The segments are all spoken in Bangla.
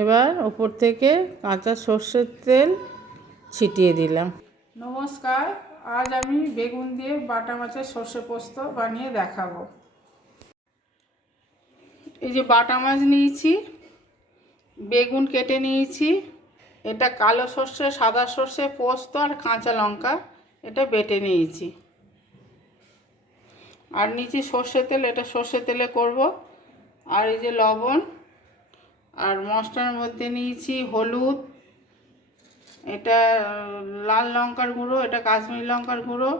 এবার ওপর থেকে কাঁচা সর্ষের তেল ছিটিয়ে দিলাম। নমস্কার, আজ আমি বেগুন দিয়ে বাটা মাছের সর্ষে পোস্ত বানিয়ে দেখাবো। এই যে বাটা মাছ নিয়েছি, বেগুন কেটে নিয়েছি, এটা কালো সর্ষে, সাদা সর্ষে, পোস্ত আর কাঁচা লঙ্কা এটা বেটে নিয়েছি। আর নিয়েছি সর্ষের তেল, এটা সর্ষের তেলে করব। আর এই যে লবণ, আর মশলার মধ্যে নিয়েছি হলুদ, এটা লাল লঙ্কার গুঁড়ো, এটা কাশ্মীরি লঙ্কার গুঁড়ো,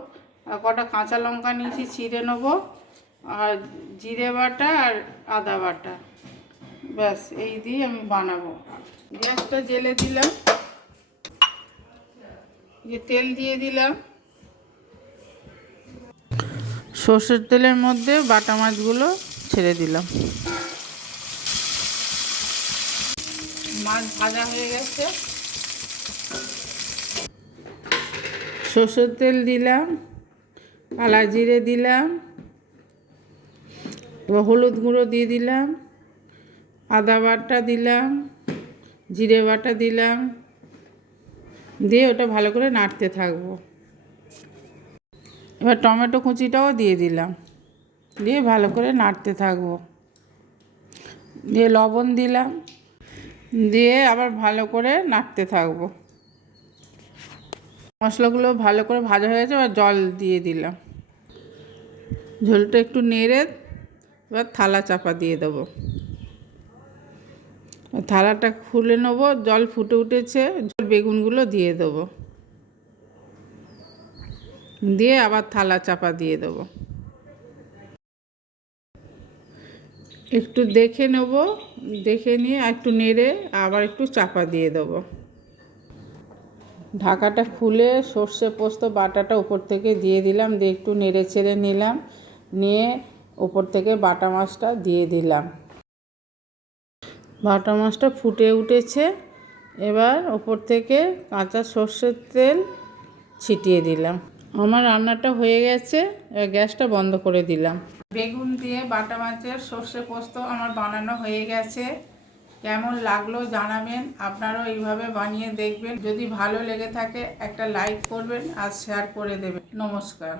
আর কটা কাঁচা লঙ্কা নিয়েছি চিড়ে নেবো, আর জিরে বাটা আর আদা বাটা। ব্যাস এই দিয়ে আমি বানাবো। গ্যাসটা জেলে দিলাম, যে তেল দিয়ে দিলাম, সর্ষের তেলের মধ্যে বাটা মাছগুলো ছেড়ে দিলাম। মাছ ভাজা হয়ে গেছে, সর্ষের তেল দিলাম, কালা জিরে দিলাম, হলুদ গুঁড়ো দিয়ে দিলাম, আদা বাটা দিলাম, জিরে বাটা দিলাম, দিয়ে ওটা ভালো করে নাড়তে থাকবো। এবার টমেটো কুচিটাও দিয়ে দিলাম, দিয়ে ভালো করে নাড়তে থাকবো। দিয়ে লবণ দিলাম, দিয়ে আবার ভালো করে নাড়তে থাকবো। মশলাগুলো ভালো করে ভাজা হয়ে গেছে, এবার জল দিয়ে দিলাম। ঝোলটা একটু নেড়ে এবার থালা চাপা দিয়ে দেবো। থালাটা খুলে নেবো, জল ফুটে উঠেছে, বেগুনগুলো দিয়ে দেবো, দিয়ে আবার থালা চাপা দিয়ে দেবো। একটু দেখে নেব, দেখে নিয়ে একটু নেড়ে আবার একটু চাপা দিয়ে দেবো। ঢাকাটা খুলে সর্ষে পোস্ত বাটাটা উপর থেকে দিয়ে দিলাম, দিয়ে একটু নেড়ে চেড়ে নিলাম, নিয়ে উপর থেকে বাটা মাছটা দিয়ে দিলাম। বাটা মাছটা ফুটে উঠেছে, এবার ওপর থেকে কাঁচা সর্ষের তেল ছিটিয়ে দিলাম। আমার রান্নাটা হয়ে গেছে, গ্যাসটা বন্ধ করে দিলাম। বেগুন দিয়ে বাটা মাছের সর্ষে পোস্ত আমার বানানো হয়ে গেছে। কেমন লাগলো জানাবেন, আপনারাও এইভাবে বানিয়ে দেখবেন। যদি ভালো লেগে থাকে একটা লাইক করবেন আর শেয়ার করে দেবেন। নমস্কার।